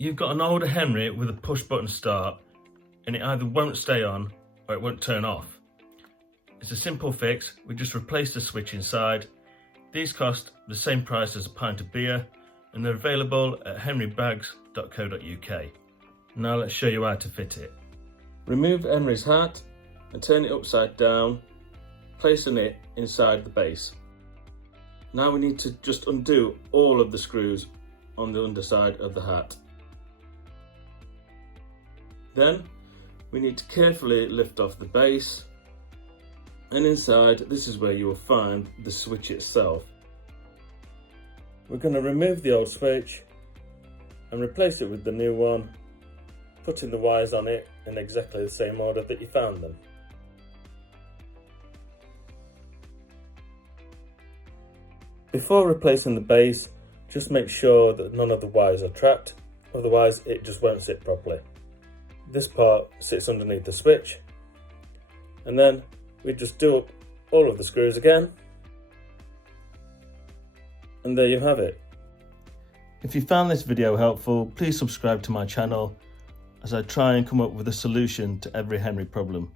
You've got an older Henry with a push button start and it either won't stay on or it won't turn off. It's a simple fix, we just replace the switch inside. These cost the same price as a pint of beer and they're available at henrybags.co.uk. Now let's show you how to fit it. Remove Henry's hat and turn it upside down, placing it inside the base. Now we need to just undo all of the screws on the underside of the hat. Then we need to carefully lift off the base, and inside this is where you will find the switch itself. We're going to remove the old switch and replace it with the new one, putting the wires on it in exactly the same order that you found them. Before replacing the base, just make sure that none of the wires are trapped, otherwise it just won't sit properly. This part sits underneath the switch, and then we just do up all of the screws again, and there you have it. If you found this video helpful, please subscribe to my channel as I try and come up with a solution to every Henry problem.